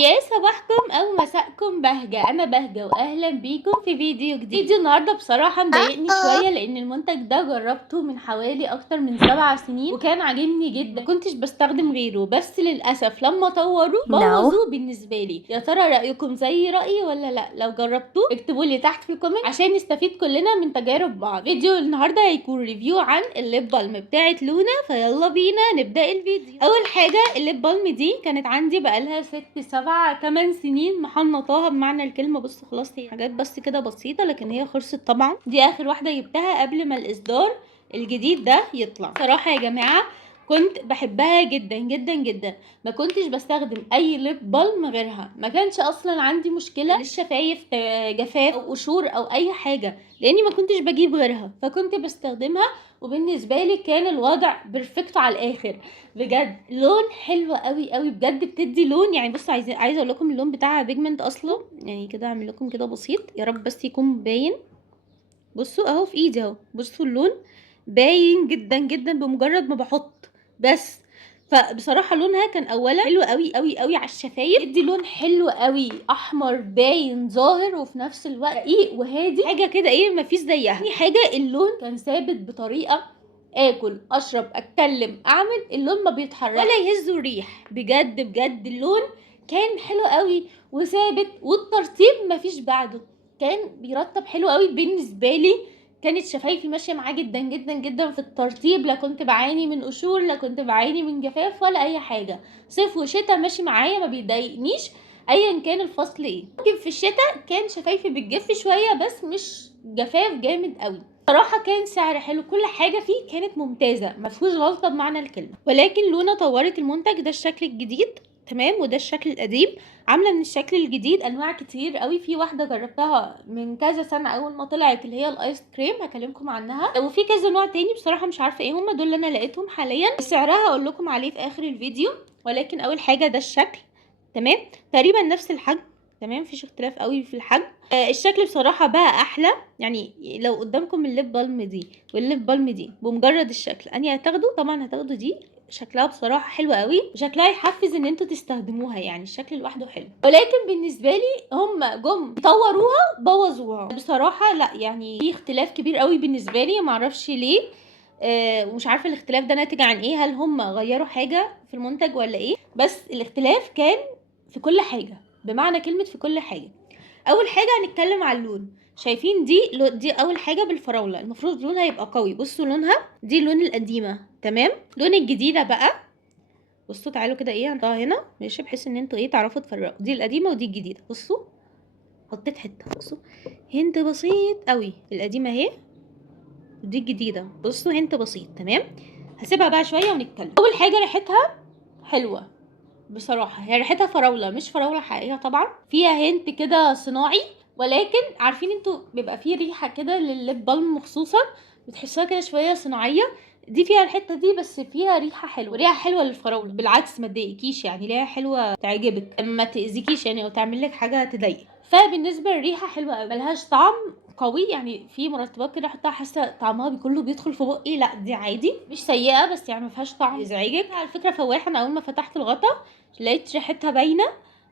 يا صباحكم او مساءكم بهجة، انا بهجة واهلا بيكم في فيديو جديد. فيديو النهاردة بصراحة مضايقني شوية لان المنتج ده جربته من حوالي اكتر من 7 سنين وكان عاجبني جدا، مكنتش بستخدم غيره، بس للاسف لما طوروه بوظوه بالنسبة لي. يا ترى رأيكم زي رأيي ولا لا؟ لو جربتوه اكتبوا لي تحت في الكومنت عشان نستفيد كلنا من تجارب بعض. فيديو النهاردة هيكون ريفيو عن الليب بالم بتاعت لونا، فيلا بينا نبدأ الفيديو. اول حاجة الليب بالم دي كانت عندي بقالها 6 7 8 سنين محنطاها بمعنى الكلمه. بص خلاص، هي حاجات بس كده بسيطه لكن هي خلصت طبعا. دي اخر واحده جبتها قبل ما الاصدار الجديد ده يطلع. صراحه يا جماعه كنت بحبها جدا جدا جدا، ما كنتش بستخدم اي ليب بالم غيرها. ما كانش اصلا عندي مشكله للشفايف جفاف او قشور او اي حاجه، لاني ما كنتش بجيب غيرها فكنت بستخدمها، وبالنسبه لي كان الوضع بيرفكت على الاخر. بجد لون حلو قوي قوي، بجد بتدي لون. يعني بصوا، عايزه اقول لكم اللون بتاعها بيجمنت اصلا. يعني كده اعمل لكم كده بسيط يا رب بس يكون باين. بصوا اهو في ايدي اهو، بصوا اللون باين جدا جدا بمجرد ما بحط بس. فبصراحه لونها كان اولا حلو قوي قوي قوي على الشفايف، يدي لون حلو قوي، احمر باين ظاهر وفي نفس الوقت رقيق وهادي، حاجه كده ايه مفيش زيها. تاني حاجه اللون كان ثابت بطريقه، اكل اشرب اتكلم اعمل اللون ما بيتحرك ولا يهز الريح. بجد بجد اللون كان حلو قوي وثابت، والترطيب مفيش بعده، كان بيرطب حلو قوي بالنسبه لي. كانت شفايفي ماشيه معاه جدا جدا جدا في الترطيب، لا كنت بعاني من قشور لا كنت بعاني من جفاف ولا اي حاجه. صيف وشتاء ماشي معايا ما بيضايقنيش ايا كان الفصل ايه. ممكن في الشتاء كان شفايفي بتجف شويه بس مش جفاف جامد قوي. صراحه كان سعر حلو، كل حاجه فيه كانت ممتازه، ما فيهوش غلطه بمعنى الكلمه. ولكن لونا طورت المنتج ده الشكل الجديد تمام، وده الشكل القديم. عامله من الشكل الجديد انواع كتير قوي. في واحده جربتها من كذا سنه اول ما طلعت اللي هي الايس كريم، هكلمكم عنها. وفي كذا نوع تاني بصراحه مش عارفه ايه هم، دول اللي انا لقيتهم حاليا. سعرها هقول لكم عليه في اخر الفيديو. ولكن اول حاجه ده الشكل تمام، تقريبا نفس الحجم تمام، مفيش اختلاف قوي في الحجم. الشكل بصراحه بقى احلى. يعني لو قدامكم الليب بالم دي والليب بالم دي بمجرد الشكل اني هتاخدوا، طبعا هتاخدوا دي. شكلها بصراحه حلو قوي وشكلها يحفز ان انتوا تستخدموها، يعني الشكل لوحده حلو. ولكن بالنسبه لي هم جم طوروها بوظوها بصراحه. لا يعني في اختلاف كبير قوي بالنسبه لي، معرفش ليه. ومش عارفه الاختلاف ده ناتج عن ايه، هل هم غيروا حاجه في المنتج ولا ايه؟ بس الاختلاف كان في كل حاجه، بمعنى كلمه في كل حاجه. اول حاجه هنتكلم على اللون. شايفين دي اول حاجه بالفراوله، المفروض لونها يبقى قوي. بصوا لونها، دي اللون القديمه تمام. لون الجديده بقى بصوا، تعالوا كده ايه هنحطها هنا ماشي، بحيث ان انتوا ايه تعرفوا تفرقوا دي القديمه ودي الجديده. بصوا حطيت حته، بصوا هنت بسيط قوي، القديمه اهي ودي الجديده، بصوا هنت بسيط تمام. هسيبها بقى شويه ونتكلم. اول حاجه ريحتها حلوه بصراحه، هي ريحتها فراوله، مش فراوله حقيقيه طبعا، فيها هنت كده صناعي. ولكن عارفين انتوا بيبقى فيه ريحه كده للليب بالم خصوصا، بتحسوها كده شويه صناعيه. دي فيها الحته دي بس فيها ريحه حلوه، ريحه حلوه للفراوله، بالعكس ما تضايقكيش، يعني ريحه حلوه تعجبك ما تاذيكيش يعني، او تعمل لك حاجه تضايقك. فبالنسبه للريحه حلوه قوي، ملهاش طعم قوي. يعني في مرطبات كده احطها حاسه طعمها كله بيدخل في بقي، لا دي عادي مش سيئه، بس يعني ما فيهاش طعم يزعجك. على فكره فواحه، انا اول ما فتحت الغطا لقيت ريحتها باينه،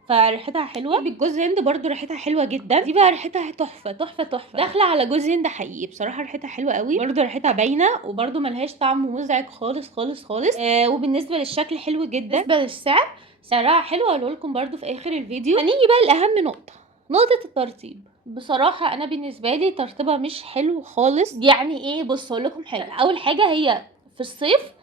فريحتها حلوه. بالجوز هند برضو ريحتها حلوه جدا، دي بقى ريحتها تحفه تحفه تحفه، داخله على جوز هند حقيقي بصراحه. ريحتها حلوه قوي برضو، ريحتها باينه، وبرضو ملهاش طعم مزعج خالص خالص خالص. وبالنسبه للشكل حلو جدا. بالنسبه للسعر، سعرها حلو، هقول لكم برضو في اخر الفيديو. هنيجي بقى لاهم نقطه، نقطه الترطيب. بصراحه انا بالنسبه لي ترطيبها مش حلو خالص. يعني ايه؟ بصوا اقول لكم حاجه. اول حاجه هي في الصيف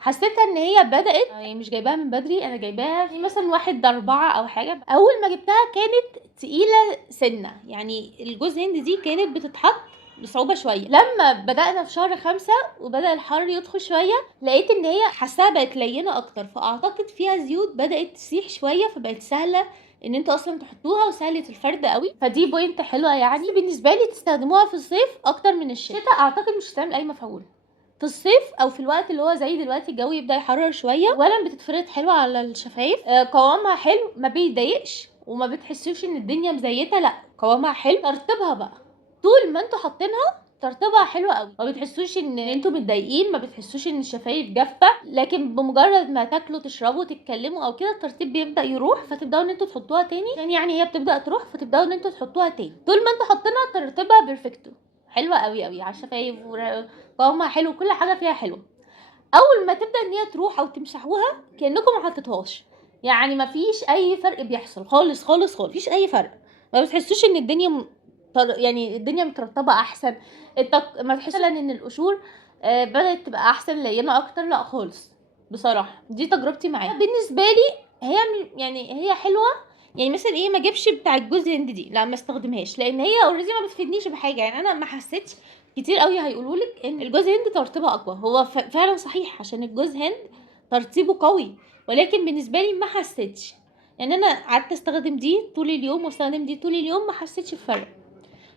حسيتها ان هي بدات، يعني مش جايباها من بدري، انا جايباها في مثلا 1/4 او حاجه. اول ما جبتها كانت تقيله سنه، يعني الجوز هند دي كانت بتتحط بصعوبه شويه. لما بدانا في شهر 5 وبدا الحر يدخل شويه، لقيت ان هي حاساها بقت لينه اكتر، فاعتقد فيها زيوت بدات تسيح شويه، فبقت سهله ان انتوا اصلا تحطوها وسهله الفرد قوي. فدي بوينت حلوه يعني بالنسبه لي، تستخدموها في الصيف اكتر من الشتاء. اعتقد مش هتعمل اي مفعول في الصيف او في الوقت اللي هو زي دلوقتي الجو يبدا يحرر شويه. اولا بتتفرد حلوه على الشفايف، قوامها حلو ما بيضايقش، وما بتحسوش ان الدنيا مزيته، لا قوامها حلو. ترطيبها بقى طول ما انتوا حاطينها ترطيبها حلو قوي، ما بتحسوش ان انتوا متضايقين، ما بتحسوش ان الشفايف جافه، لكن بمجرد ما تاكلوا تشربوا تتكلموا او كده الترطيب بيبدا يروح، فتبداوا ان انتوا تحطوها تاني، يعني هي بتبدا تروح فتبداوا ان انتوا تحطوها تاني. طول ما انتوا حاطينها ترطيبها بيرفكتو، حلوه قوي قوي على الشفايف، وقوامها حلو، كل حاجه فيها حلوه. اول ما تبدا ان هي تروح او تمسحوها كانكم ما حطيتوهاش، يعني ما فيش اي فرق بيحصل خالص خالص خالص، مفيش اي فرق. ما بتحسوش ان الدنيا يعني الدنيا مترطبه احسن، ما تحسوا ان القشور بدات تبقى احسن لينه اكتر، لا خالص. بصراحه دي تجربتي معاها بالنسبه لي، هي يعني هي حلوه. يعني مثلا ايه، ما اجيبش بتاع الجوز هند دي، لا ما استخدمهاش، لان هي اوريدي ما بتفيدنيش بحاجه. يعني انا ما حسيتش، كتير قوي هيقولوا لك ان الجوز هند ترطيبه اقوى، هو فعلا صحيح عشان الجوز هند ترطيبه قوي، ولكن بالنسبه لي ما حسيتش. يعني انا قعدت استخدم دي طول اليوم واستخدم دي طول اليوم، ما حسيتش بفرق.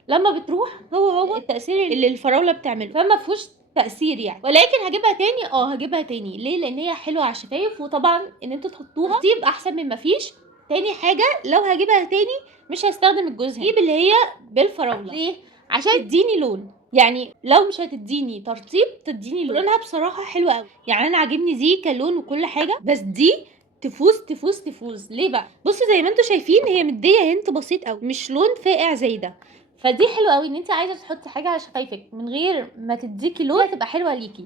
لما بتروح هو التاثير اللي الفراوله بتعمله، فما فيهوش تاثير يعني. ولكن هجيبها تاني، هجيبها تاني ليه؟ لان هي حلوه على الشفايف، وطبعا ان انتوا تحطوها ترطيب احسن من ما فيش. تاني حاجه لو هجيبها تاني مش هستخدم الجوز هند، اللي هي بالفراوله. ليه؟ عشان تديني لون. يعني لو مش هتديني ترطيب تديني لونها بصراحه حلوه قوي. يعني انا عاجبني دي كلون وكل حاجه، بس دي تفوز تفوز تفوز. ليه بقى؟ بصوا زي ما انتوا شايفين هي مديه هنت بسيط قوي، مش لون فاقع زي ده. فدي حلوه قوي ان انت عايزه تحطي حاجه على شفايفك من غير ما تديكي لون، هتبقى حلوه ليكي،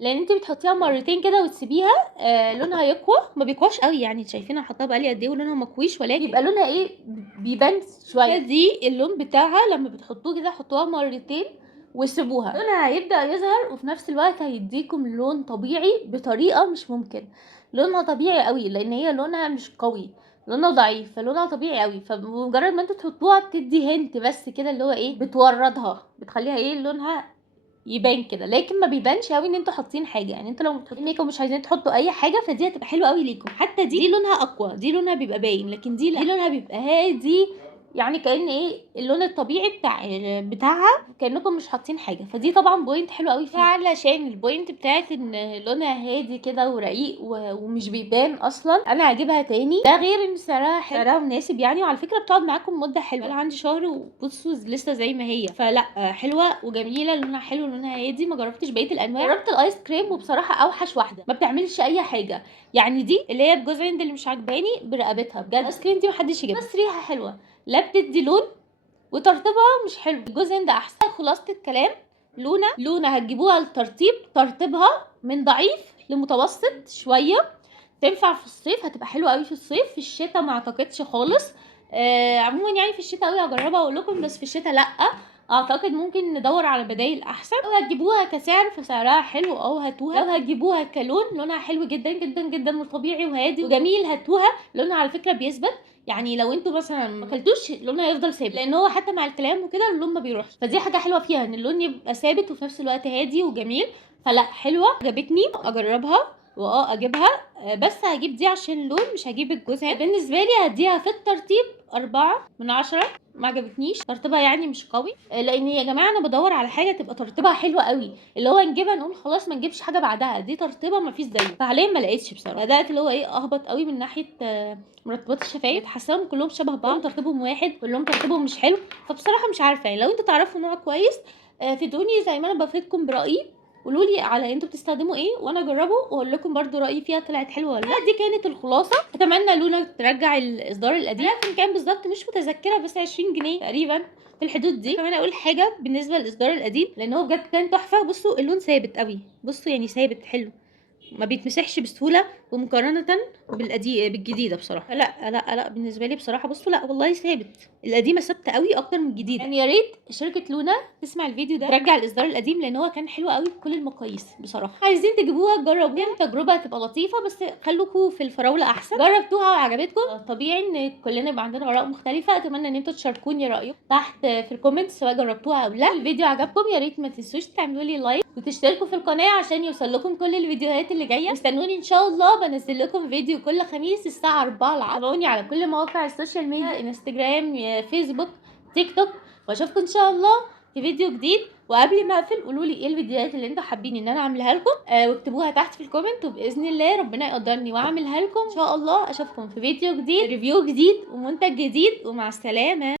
لان انت بتحطيها مرتين كده وتسيبيها لونها يقوى. ما بيقواش قوي، يعني شايفين انا حاطاها بقالي قد ايه ولونها مكويش، ولكن يبقى لونها ايه، بيبان شويه. دي اللون بتاعها لما بتحطوه كده حطوها مرتين وسيبوها، لونها هيبدا يظهر، وفي نفس الوقت هيديكم لون طبيعي بطريقه مش ممكن. لونها طبيعي قوي لان هي لونها مش قوي، لونها ضعيف، فلونها طبيعي قوي. فمجرد ما انتوا تحطوها بتدي هنت بس كده، اللي هو ايه، بتوردها، بتخليها ايه، لونها يبان كده، لكن ما بيبانش قوي ان انتوا حاطين حاجه. يعني انتوا لو بتحطوا ميك اب مش عايزين تحطوا اي حاجه، فدي هتبقى حلوه قوي ليكم. حتى دي لونها اقوى، دي لونها بيبقى باين، لكن دي لا، دي لونها بيبقى هادي، يعني كأن ايه، اللون الطبيعي بتاعها كأنكم مش حاطين حاجه. فدي طبعا بوينت حلو قوي فيها، علشان البوينت بتاعت ان لونها هادي كده ورقيق ومش بيبان اصلا. انا هجيبها تاني، ده غير ان سعرها حلو، سعرها مناسب يعني، وعلى فكره بتقعد معاكم مده حلوه. انا عندي شهر وبصوا لسه زي ما هي، فلا حلوه وجميله، لونها حلو، لونها هادي. ما جربتش بقيه الانواع، جربت الايس كريم وبصراحه اوحش واحده، ما بتعملش اي حاجه. يعني دي اللي هي الجوز هند اللي مش عاجباني برقبتها بجد، الايس كريم دي محدش يجيبها، بس ريحه حلوه، لا بتدي لون، وترطيبها مش حلو. الجوز هند احسن. خلاصه الكلام، لونه هتجيبوها الترطيب، ترطيبها من ضعيف لمتوسط شويه، تنفع في الصيف، هتبقى حلوه قوي في الصيف. في الشتاء ما اعتقدش خالص. عموما يعني في الشتاء قوي هجربها واقول لكم، بس في الشتاء لا، اعتقد ممكن ندور على بدايل احسن. لو هتجيبوها كسعر فسعرها حلو، هاتوها. لو هتجيبوها كلون لونها حلو جدا جدا جدا وطبيعي وهادي وجميل، هاتوها. لونها على فكره بيثبت، يعني لو انتوا مثلا ما اكلتوش لونها هيفضل ثابت، لان هو حتى مع الكلام وكده اللون ما بيروحش. فدي حاجه حلوه فيها، ان اللون يبقى ثابت وفي نفس الوقت هادي وجميل. فلا حلوه، عجبتني، اجربها اجيبها. بس هجيب دي عشان اللون، مش هجيب الجوز هند. بالنسبه لي هديها في الترتيب 4/10. ما عجبتنيش ترتيبها، يعني مش قوي، لان يا جماعه انا بدور على حاجه تبقى ترتيبها حلوه قوي، اللي هو نجيبها نقول خلاص ما نجيبش حاجه بعدها. دي ترتيبها ما فيش زيه، فحاليا ما لقيتش بصراحه. بدات اللي هو ايه، اهبط قوي من ناحيه مرطبات الشفايف، حاساهم كلهم شبه بعض، ترتيبهم واحد، كلهم ترتيبهم مش حلو. فبصراحه مش عارفه، يعني لو انتوا تعرفوا نوع كويس فيدوني زي ما انا بفيدكم برايي، قولوا لي على انتوا بتستخدموا ايه وانا اجربه واقول لكم برده رايي فيها طلعت حلوه ولا لا. دي كانت الخلاصه. اتمنى لونا ترجع الاصدار القديم، لكن كان بالظبط مش متذكره، بس 20 جنيه تقريبا في الحدود دي. كمان اقول حاجه بالنسبه للاصدار القديم، لان هو بجد كان تحفه. بصوا اللون ثابت قوي، بصوا يعني ثابت حلو، ما بيتمسحش بسهوله، ومقارنه بالجديده بصراحه لا بالنسبه لي بصراحه، بصوا لا والله ثابت. القديمه ثابته قوي اكتر من الجديده. يعني يا ريت شركه لونا تسمع الفيديو ده ترجع الاصدار القديم، لان هو كان حلو قوي بكل المقاييس بصراحه. عايزين تجيبوها جربوها، تجربه هتبقى لطيفه، بس خلوكوا في الفراوله احسن. جربتوها وعجبتكم، طبيعي ان كلنا يبقى عندنا اراء مختلفه. اتمنى ان انتوا تشاركوني رايكم تحت في الكومنتس سواء جربتوها او لا. الفيديو عجبكم يا ريت ما تنسوش تعملوا لي لايك وتشتركوا في القناه عشان يوصل لكم كل الفيديوهات اللي جايه. استنوني ان شاء الله، بنزل لكم فيديو كل خميس الساعه 4 العصر. تابعوني على كل مواقع السوشيال ميديا، انستجرام، فيسبوك، تيك توك، واشوفكم ان شاء الله في فيديو جديد. وقبل ما اقفل قولوا لي ايه الفيديوهات اللي انتوا حابين ان انا اعملها لكم، واكتبوها تحت في الكومنت، وباذن الله ربنا يقدرني واعملها لكم ان شاء الله. اشوفكم في فيديو جديد، ريفيو جديد، ومنتج جديد، ومع السلامه.